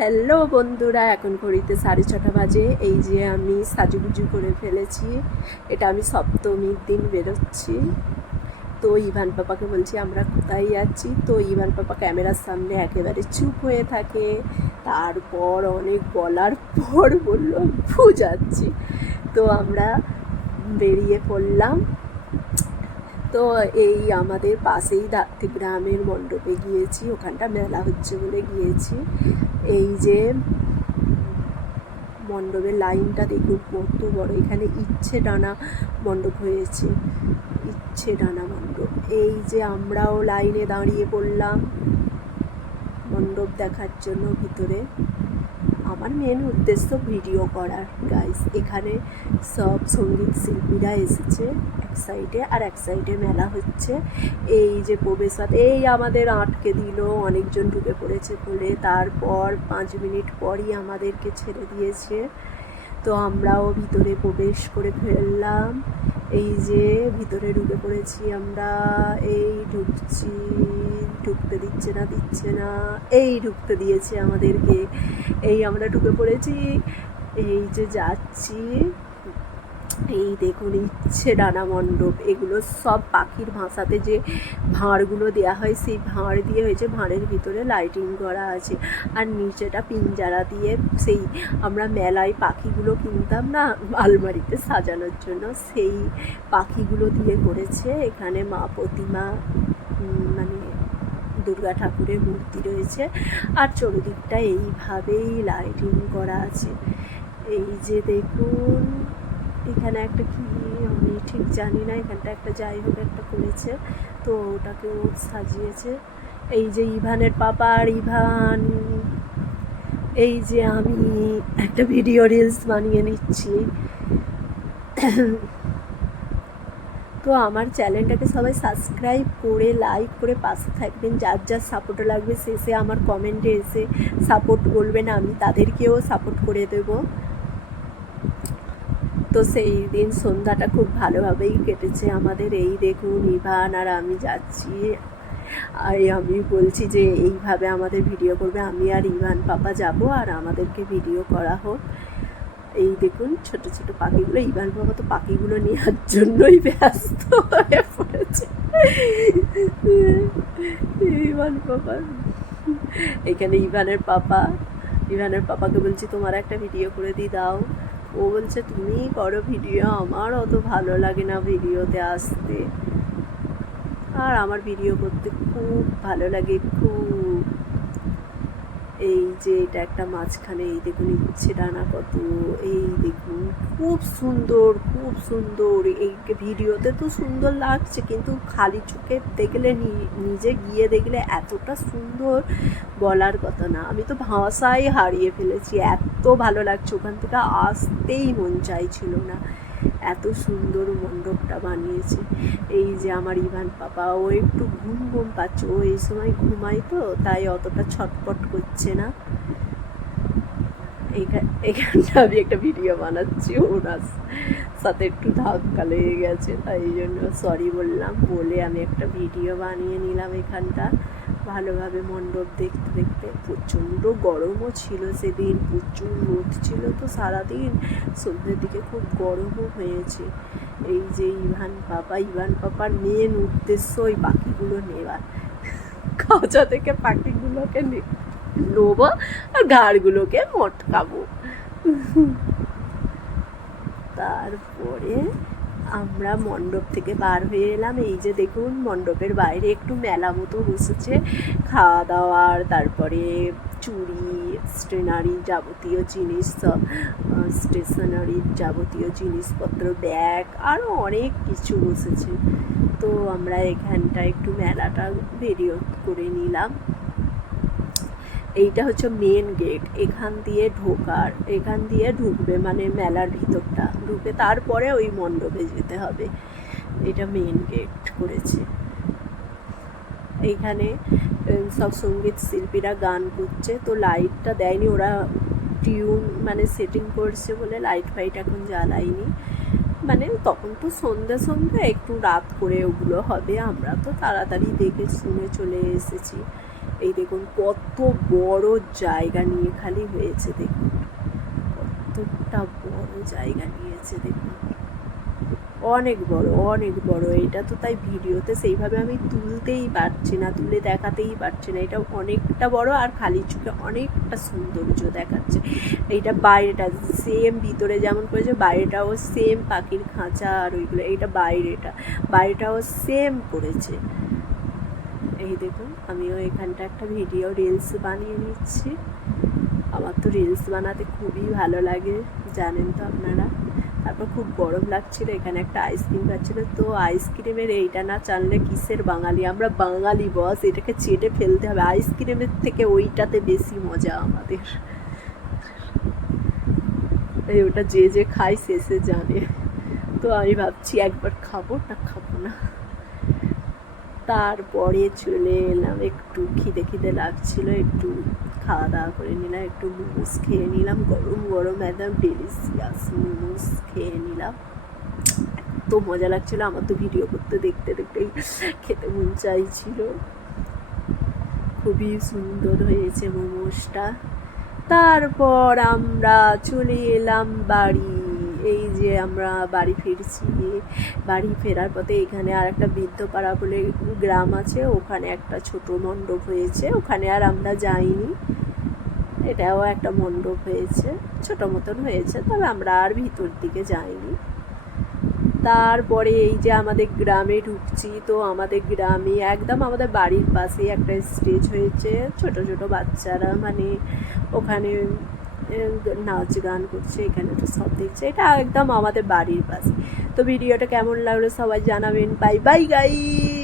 Hello বন্ধুরা, এখন ঘড়িতে 6:30 বাজে। এই যে আমি সাজুগুজু করে ফেলেছি। এটা আমি সপ্তমীর দিন বেরোচ্ছি। তো ইভান পাপাকে বলছি আমরা কোথায় যাচ্ছি। তো ইভান পাপা ক্যামেরার সামনে একেবারে চুপ হয়ে থাকে। তারপর অনেক বলার পর বলল যাচ্ছি। তো আমরা বেরিয়ে পড়লাম। তো এই আমাদের পাশেই গ্রামের মণ্ডপে গিয়েছি, ওখানটা মেলা হচ্ছে বলে গিয়েছি। এই যে মণ্ডপের লাইনটা দেখুন কত বড়। এখানে ইচ্ছে ডানা মণ্ডপ হয়েছে, ইচ্ছে ডানা মণ্ডপ। এই যে আমরাও লাইনে দাঁড়িয়ে পড়লাম মণ্ডপ দেখার জন্য ভিতরে। আমার মেন উদ্দেশ্য ভিডিও করার গাইস। এখানে সব সঙ্গীত শিল্পীরা এসেছে এক সাইডে, আর এক সাইডে মেলা হচ্ছে। এই যে প্রবেশপথ এই আমাদের আটকে দিল, অনেকজন ঢুকে পড়েছে বলে। তারপর 5 মিনিট পরই আমাদেরকে ছেড়ে দিয়েছে। তো আমরাও ভিতরে প্রবেশ করে ফেললাম। এই যে ভিতরে ঢুকে পড়েছি আমরা। এই ঢুকছি, ঢুকতে দিচ্ছে না, এই ঢুকতে দিয়েছে আমাদেরকে। এই আমরা ঢুকে পড়েছি। এই যে যাচ্ছি, এই দেখুন ইচ্ছে ডানা মণ্ডপ। এগুলো সব পাখির ভাষাতে যে ভাঁড়গুলো দেওয়া হয়, সেই ভাঁড় দিয়ে হয়েছে। ভাঁড়ের ভিতরে লাইটিং করা আছে, আর নিচেটা পিঞ্জারা দিয়ে। সেই আমরা মেলায় পাখিগুলো কিনতাম না আলমারিতে সাজানোর জন্য, সেই পাখিগুলো দিয়ে করেছে। এখানে মা প্রতিমা, মানে দুর্গা ঠাকুরের মূর্তি রয়েছে, আর চারিদিকটা এইভাবেই লাইটিং করা আছে। এই যে দেখুন এখানে একটা কি আমি ঠিক জানি না, এখানটা একটা যাই হোক একটা করেছে, তো ওটাকেও সাজিয়েছে। এই যে ইভানের পাপা আর ইভান। এই যে আমি একটা ভিডিও রিলস বানিয়ে নিচ্ছি। তো আমার চ্যানেলটাকে সবাই সাবস্ক্রাইব করে লাইক করে পাশে থাকবেন। যার যার সাপোর্ট লাগবে শেষে আমার কমেন্টে এসে সাপোর্ট বলবেন, আমি তাদেরকেও সাপোর্ট করে দেব। তো সেই দিন সন্ধ্যাটা খুব ভালোভাবেই কেটেছে আমাদের। এই দেখুন ইভান আর আমি যাচ্ছি, আর আমি বলছি যে এইভাবে আমাদের ভিডিও করবে, আমি আর ইভান পাপা যাব, আর আমাদেরকে ভিডিও করা হোক। এই দেখুন ছোট ছোট পাখিগুলো। ইভান পাপা তো পাখিগুলো নেওয়ার জন্যই ব্যস্ত হয়ে পড়েছে। ইভান পাপা, এখানে ইভানের পাপাকে বলছি তোমার একটা ভিডিও করে দিই দাও। ও বলছে তুমি করো ভিডিও, আমার অত ভালো লাগে না ভিডিওতে আসতে। আর আমার ভিডিও করতে খুব ভালো লাগে, খুব। এই যে এটা একটা মাঝখানে, এই দেখুন ইচ্ছে ডানা কত। এই দেখুন খুব সুন্দর, খুব সুন্দর। এই ভিডিওতে তো সুন্দর লাগছে, কিন্তু খালি চোখে দেখলে, নিজে গিয়ে দেখলে এতটা সুন্দর বলার কথা না। আমি তো ভাষাই হারিয়ে ফেলেছি, এত ভালো লাগছে। ওখান থেকে আসতেই মন চাইছিল না, এত সুন্দর মণ্ডপটা বানিয়েছে। এই যে আমার ইভান পাপা, ও একটু ঘুম পাচ্ছে, ও এই সময় ঘুমায় তো, তাই অতটা ছটপট করছে না। এখানটা আমি একটা ভিডিও বানাচ্ছি, ওনার সাথে একটু ধাক্কা লেগে গেছে, তাই জন্য সরি বললাম। বলে আমি একটা ভিডিও বানিয়ে নিলাম এখানটা ভালোভাবে। মণ্ডপ দেখতে দেখতে প্রচণ্ড গরমও ছিল সেদিন, প্রচুর রোদ ছিল তো সারাদিন। সন্ধ্যের দিকে খুব গরমও হয়েছে। এই যে ইভান পাপার মেন উদ্দেশ্য ওই পাখিগুলো নেওয়ার। খাঁচা থেকে পাখিগুলোকে নেবো আর ঘাড়গুলোকে মটকাবো। তারপরে আমরা মণ্ডপ থেকে বার হয়ে এলাম। এই যে দেখুন মণ্ডপের বাইরে একটু মেলা মতো বসেছে, খাওয়া দাওয়ার, তারপরে চুড়ি, স্টেনারি যাবতীয় জিনিস, সব স্টেশনারির যাবতীয় জিনিসপত্র, ব্যাগ, আরও অনেক কিছু বসেছে। তো আমরা এখানটা একটু মেলাটা ভিডিও করে নিলাম। এইটা হচ্ছে মেন গেট, এখান দিয়ে ঢুকবে, মানে মেলার ভিতরটা ঢুকে তারপরে ওই মণ্ডপে যেতে হবে। এটা মেন গেট করেছে। এইখানে সব সঙ্গীত শিল্পীরা গান করছে, তো লাইটটা দেয়নি ওরা, টিউন মানে সেটিং করছে বলে লাইট ফাইট এখন জ্বালায়নি। মানে তখন তো সন্ধ্যা একটু রাত করে ওগুলো হবে। আমরা তো তাড়াতাড়ি দেখে শুনে চলে এসেছি। এই দেখুন কত বড় জায়গা নিয়ে খালি হয়েছে, দেখুন কতটা বড় জায়গা নিয়েছে, দেখুন অনেক বড় অনেক বড়। এটা তো তাই ভিডিওতে সেইভাবে আমি তুলতেই পারছি না, তুলে দেখাতেই পারছি না। এটা অনেকটা বড় আর খালি চোখে অনেকটা সৌন্দর্য দেখাচ্ছে। এইটা বাইরেটা সেম ভিতরে যেমন করেছে বাইরেটাও সেম পাখির খাঁচা আর ওইগুলো, এইটা বাইরেটাও সেম করেছে। এই দেখুন আমিও এখানটা একটা ভিডিও রিলস বানিয়ে নিচ্ছি। আমার তো রিলস বানাতে খুবই ভালো লাগে, জানেন তো আপনারা। তারপর খুব গরম লাগছিল, এখানে একটা আইসক্রিম খাচ্ছিল, তো আইসক্রিমের এইটা না জানলে কিসের বাঙালি, আমরা বাঙালি বস, এটাকে চেটে ফেলতে হবে। আইসক্রিমের থেকে ওইটাতে বেশি মজা আমাদের। এই ওটা যে যে খাই শেষে জানে। তো আমি ভাবছি একবার খাবো না। তারপরে চলে এলাম, একটু খিদে খিদে লাগছিল, একটু খাওয়া দাওয়া করে নিলাম, একটু মোমোস খেয়ে নিলাম, গরম গরম একদম ডেলিশিয়াস মোমোস খেয়ে নিলাম। এত মজা লাগছিল, আমার তো ভিডিও করতে দেখতে দেখতেই খেতে মন চাইছিল। খুবই সুন্দর হয়েছে মোমোসটা। তারপর আমরা চলে এলাম বাড়ি। এই যে আমরা বাড়ি ফিরছি, বাড়ি ফেরার পথে এখানে আর একটা বৃদ্ধপাড়া বলে গ্রাম আছে, ওখানে একটা ছোট মণ্ডপ হয়েছে, ওখানে আর আমরা যাইনি। এটাও একটা মণ্ডপ হয়েছে, ছোট মতন হয়েছে, তবে আমরা আর ভিতর দিকে যাইনি। তারপরে এই যে আমাদের গ্রামে ঢুকছি, তো আমাদের গ্রামে একদম আমাদের বাড়ির পাশে একটা স্টেজ হয়েছে, ছোট ছোট বাচ্চারা মানে ওখানে নাচ গান করছে, এখানে তো সব দেখছে, এটা একদম আমাদের বাড়ির পাশে। তো ভিডিওটা কেমন লাগলো সবাই জানাবেন। Bye bye guys.